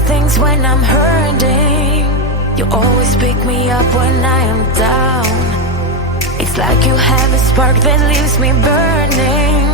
right things when I'm hurting. You always pick me up when I am down. It's like you have a spark that leaves me burning.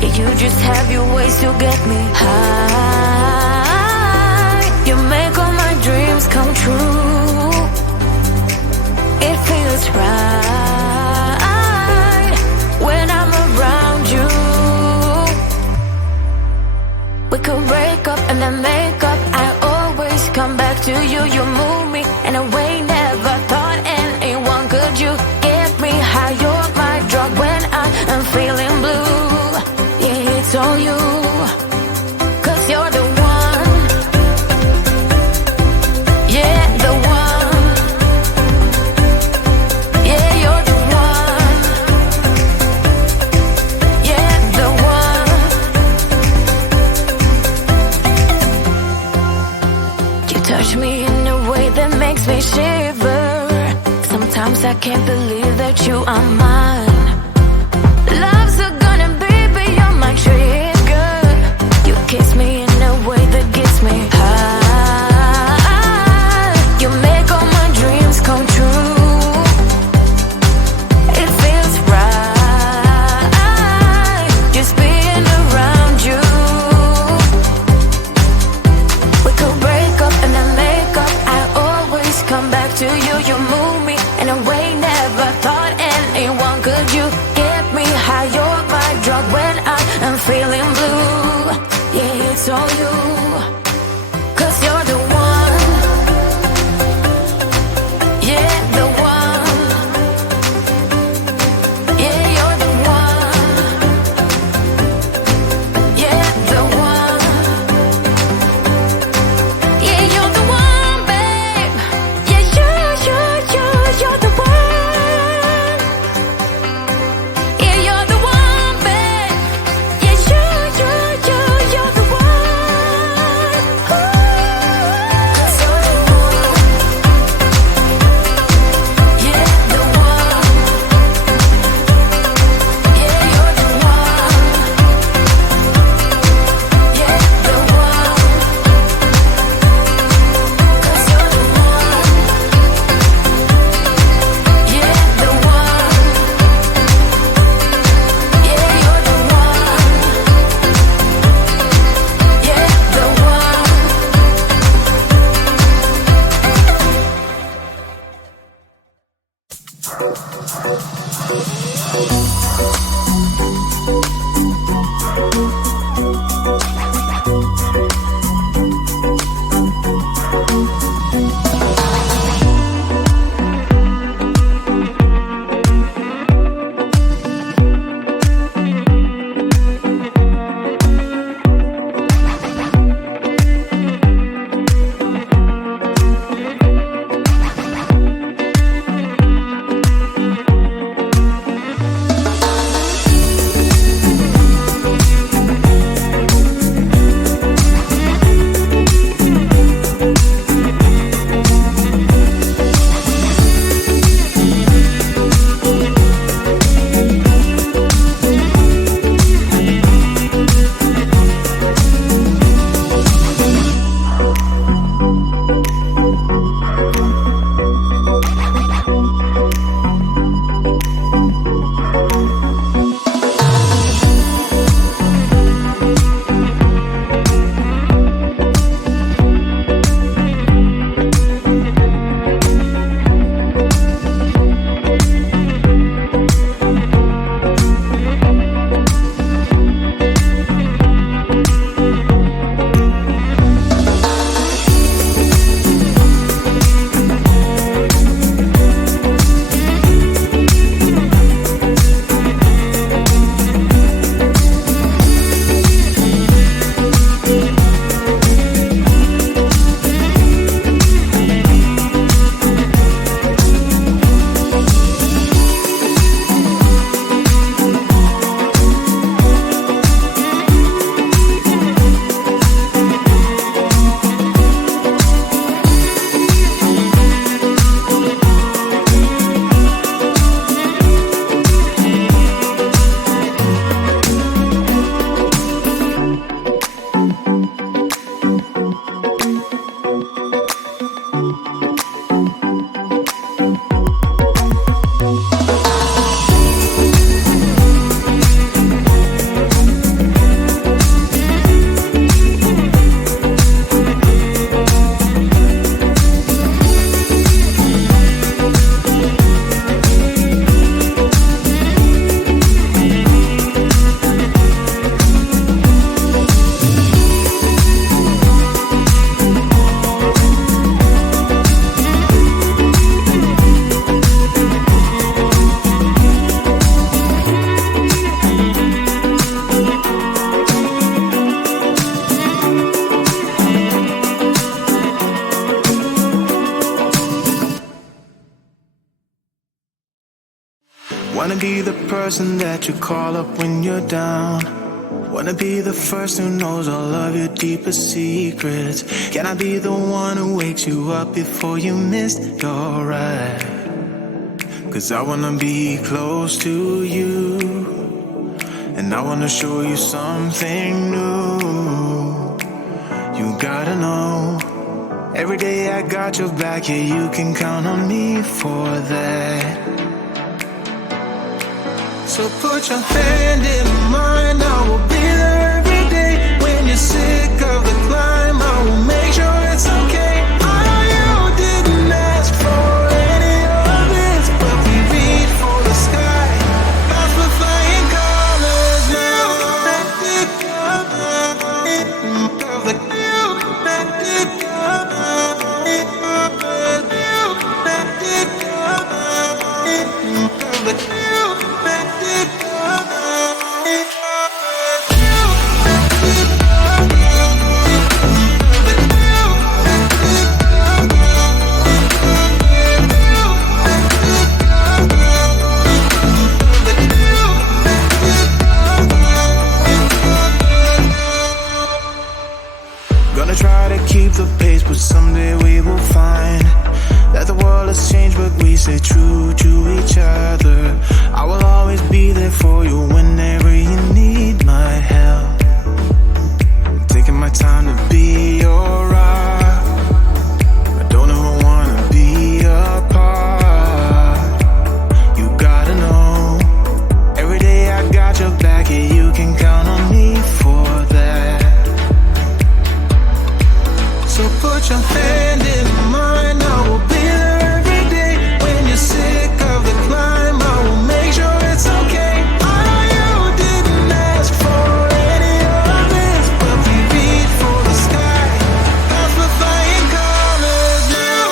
Yeah, you just have your ways to get me high. You make all my dreams come true. It feels right when I'm around you. We could break up and then make up. I always come back to you. You move me in a way never thought anyone could. You get me high. You're my drug when I am feeling blue. Yeah, it's all you, 'cause you're the one. Yeah, the one. Yeah, you're the one. Yeah, the one. You touch me in a way that makes me shiver. Sometimes I can't believe that you are mine. Love's a gun and baby, you're my trigger. You kiss me in a way that gets me high. You make all my dreams come true. It feels right just being around you. We could break up and then make up. I always come back to you. You move me in a way never thought anyone could Wanna be the person that you call up when you're down. Wanna be the first who knows all of your deepest secrets. Can I be the one who wakes you up before you missed your ride? 'Cause I wanna be close to you, and I wanna show you something new. You gotta know, every day I got your back, yeah, you can count on me for that. So put your hand in mine, I will be there every day. When you're sick of the climb, I will make sure it's okay. I know you didn't ask for any of this, but we reach for the sky. That's for flying colors now. Gonna try to keep the pace, but someday we will find that the world has changed, but we stay true to each other. I will always be there for you whenever you need my help. I'm taking my time to be your rock. I don't ever wanna be apart. You gotta know, every day I got your back, yeah, you can count on me for that. So put your hand in mine, I will be there every day. When you're sick of the climb, I will make sure it's okay. I know you didn't ask for any of this, but we reach for the sky. That's for flying colors now.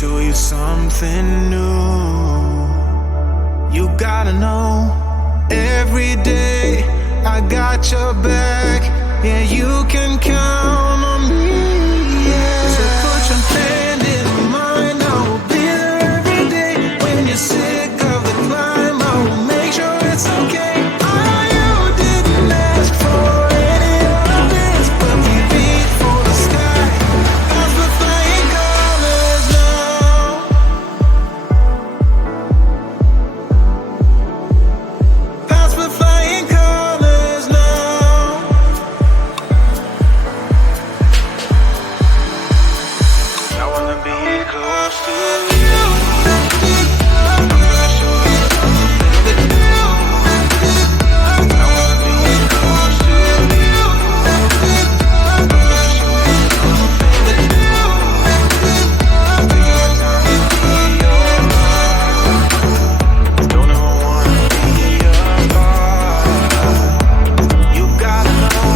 Show you something new. You gotta know, every day I got your back, yeah, you can count on me, yeah. So put your hand in mine, I will be there every day. When you're sick of the climb, I will make sure it's okay. I know you didn't ask for any of this, but we reach for the sky. That's the flying colors now. That's the flying colors now. I wanna be close to you. I'm gonna show you something new. I wanna be close to you. I'm gonna show you something new. Taking my time to be your rock. Don't ever wanna be apart. You gotta know.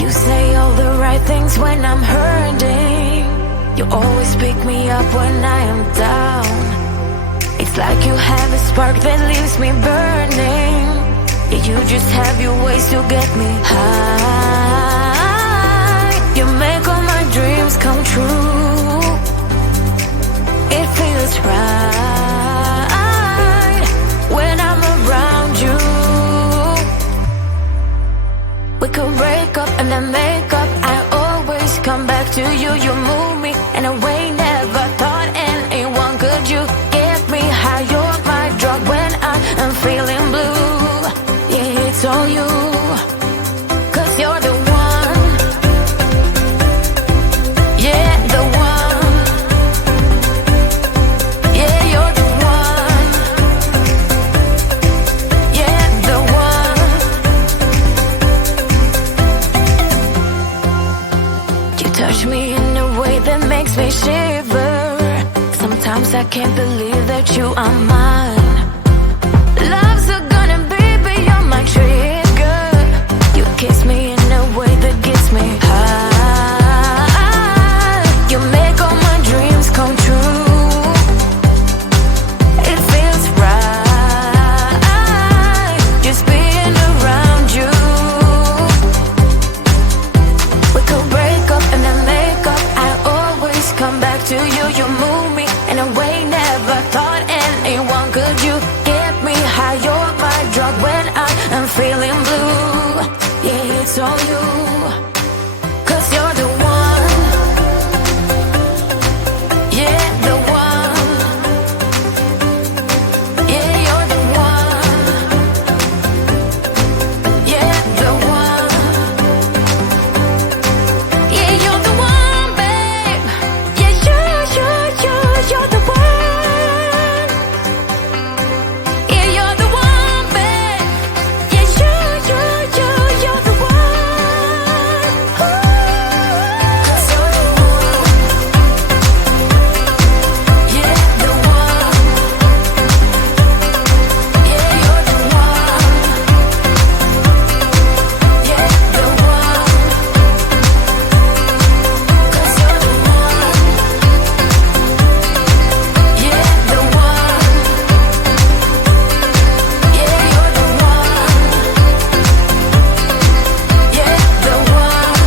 You say all the right things when I'm hurting. You always pick me up when I am down. It's like you have a spark that leaves me burning. Yeah, you just have your ways to get me high. You make all my dreams come true. It feels right when I'm around you. We could break up and then make up. I always come back to you. You move me in a way never thought anyone could. You get me high. You're my drug when I am feeling blue. Yeah, it's all you. 'Cause you're the one. Yeah, the one. I can't believe that you are mine. Love's a gun and baby, you're my trigger. You kiss me in a way that gets me high. You make all my dreams come true. It feels right just being around you. We could break up and then make up. I always come back to you. You move me in a way never thought anyone could. You get me high, you're my drug when I am feeling blue. Yeah, it's all you, 'cause you're the one. Yeah, the one. Yeah, you're the one. Yeah, the one. Yeah, you're the one, babe. Yeah, you're the one. Yeah, you're the one, babe. Yeah, you're the one. Ooh. 'Cause you're the one. Yeah, the one. Yeah, you're the one. Yeah, the one. 'Cause you're the one. Yeah, the one. Yeah, you're the one. Yeah, the one.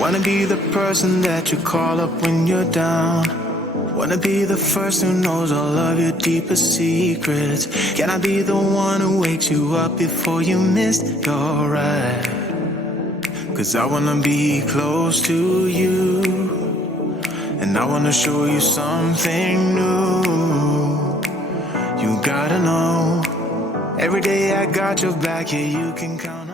Wanna be the person that you call up when you're down. Wanna be the first who knows all of your deepest secrets. Can I be the one who wakes you up before you missed your ride? 'cause I wanna be close to you, and I wanna show you something new. You gotta know, every day I got your back, yeah, you can count on